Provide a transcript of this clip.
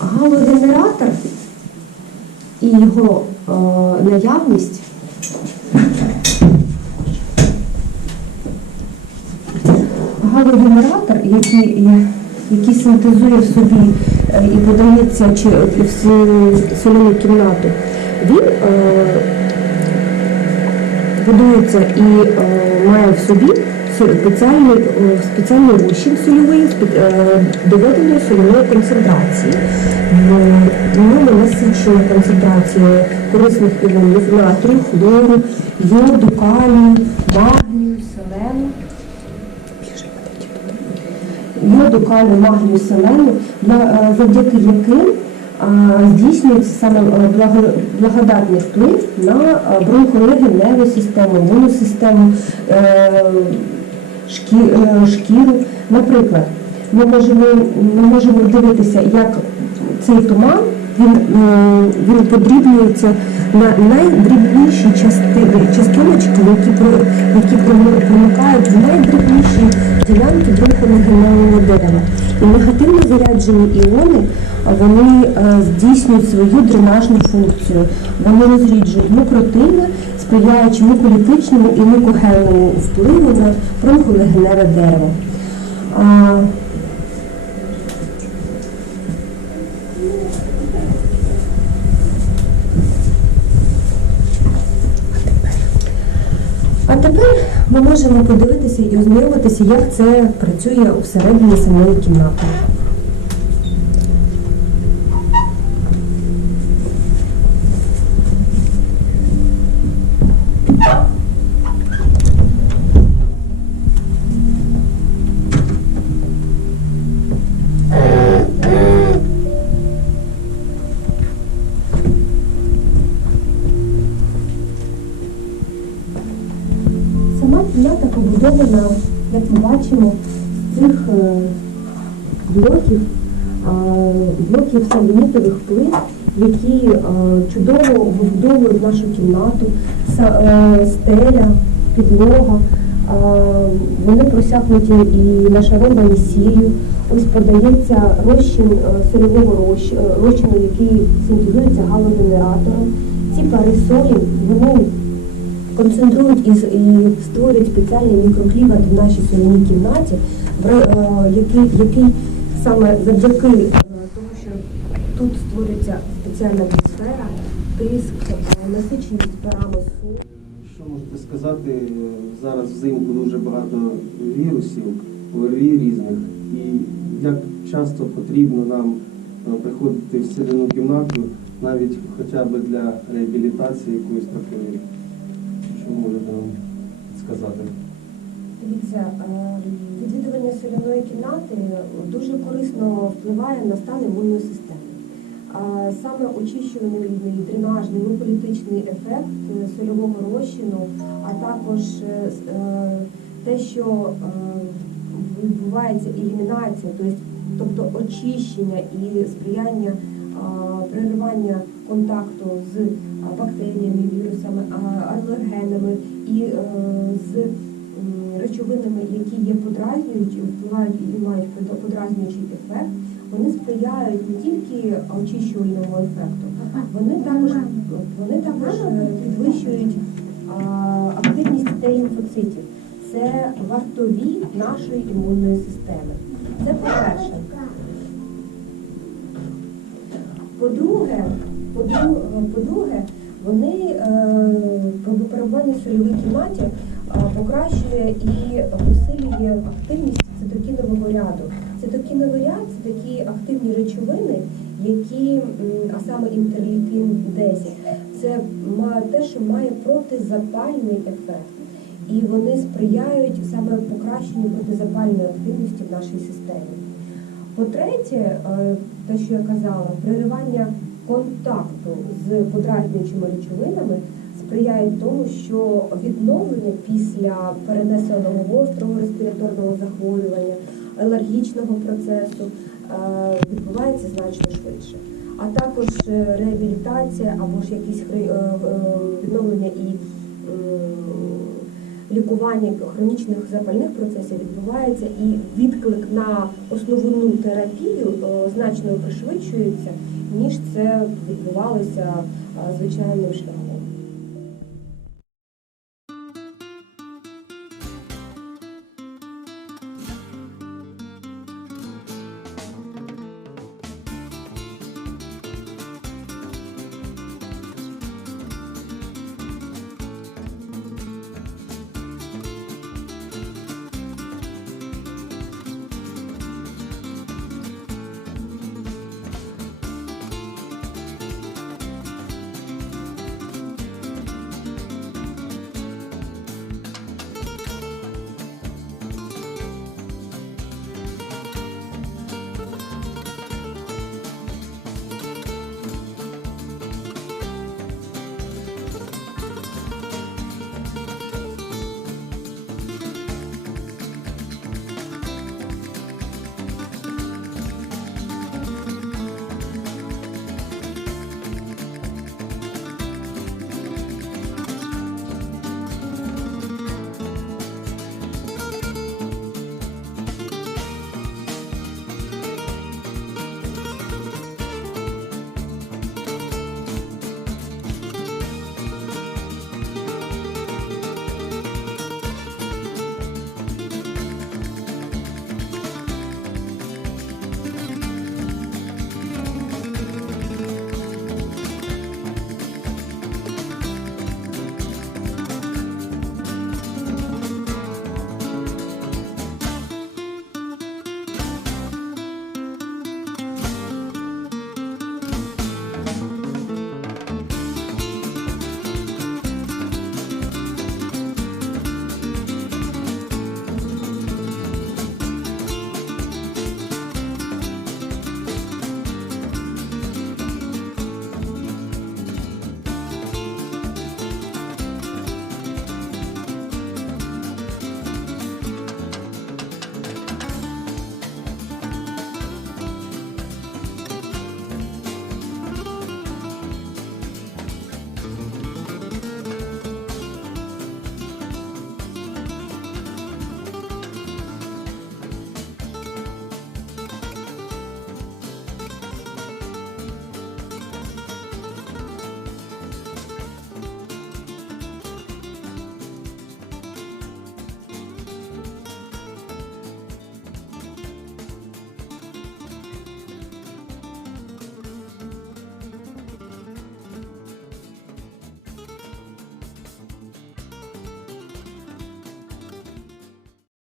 Галогенератор і його е, наявність галогенератор, який, який синтезує в собі е, і подається в соляну кімнату, він е, будується і е, має в собі со- спеціальний, е, спеціальний розчин е, сольової концентрації. В ньому насичена концентрація корисних іонів натрію, хлору, йоду, калію, магнію, селену йоду, калію, магнію, селену, е, завдяки яким е, здійснюється саме е, благодатний вплив на е, бронхолегеневу систему, імунну систему, е, е, шкіру. Наприклад, ми можемо, ми можемо дивитися, як цей туман він, він подрібнюється на найдрібніші частини, частиночки, які, які прони- проникають в найдрібніші ділянки бронхолегеневого дерева. І негативно заряджені іони вони е, здійснюють свою дренажну функцію. Вони розріджують мокротини, сприяючи миколітичному і микогенному впливу на бронхолегеневе дерево. А, А тепер ми можемо подивитися і ознайомитися, як це працює всередині самої кімнати. Як ми бачимо, цих е, блоків, блоків самонітових плит, які е, чудово вибудовують нашу кімнату, е, стеля, підлога. Вони просякнуті і нашаровані сіллю. Ось подається розчин сольового розчину, який синтезується галогенератором. Ці пари солі, вони концентрують і, і створюють спеціальний мікроклімат в нашій соляній кімнаті, в е, який, який саме завдяки е, тому, що тут створюється спеціальна атмосфера, тиск, е, насиченість парами солі. Що можете сказати? Зараз взимку дуже багато вірусів, ОРВІ різних. І як часто потрібно нам приходити в сирену кімнату, навіть хоча б для реабілітації якоїсь такої, що можете нам сказати? Дивіться, е, відвідування соляної кімнати дуже корисно впливає на стан імунної системи. Саме очищувальний дренажний миколітичний ефект сольового розчину, а також е, е, те, що відбувається елімінація, тобто- очищення і сприяння переривання контакту з бактеріями, вірусами, алергенами і е, з речовинами, які є подразнюючі, впливають і мають подразнюючий ефект, вони сприяють не тільки очищувальному ефекту, вони також вони також е, підвищують активність Т-лімфоцитів. Це вартові нашої імунної системи. Це по-перше. По-друге, по-друге, по-друге, вони е, перебування в сольовій кімнаті покращує і посилює активність цитокінового ряду. Цитокіновий ряд це такі активні речовини, які, а саме інтерлікін 10, це те, що має протизапальний ефект. І вони сприяють саме покращенню протизапальної активності в нашій системі. По-третє, е, те, що я казала, переривання контакту з подразнюючими речовинами сприяє тому, що відновлення після перенесеного гострого респіраторного захворювання, алергічного процесу е, відбувається значно швидше. А також е, реабілітація або ж якісь відновлення і лікування хронічних запальних процесів відбувається і відклик на основну терапію е, значно пришвидшується, ніж це відбувалося е, звичайним шляхом.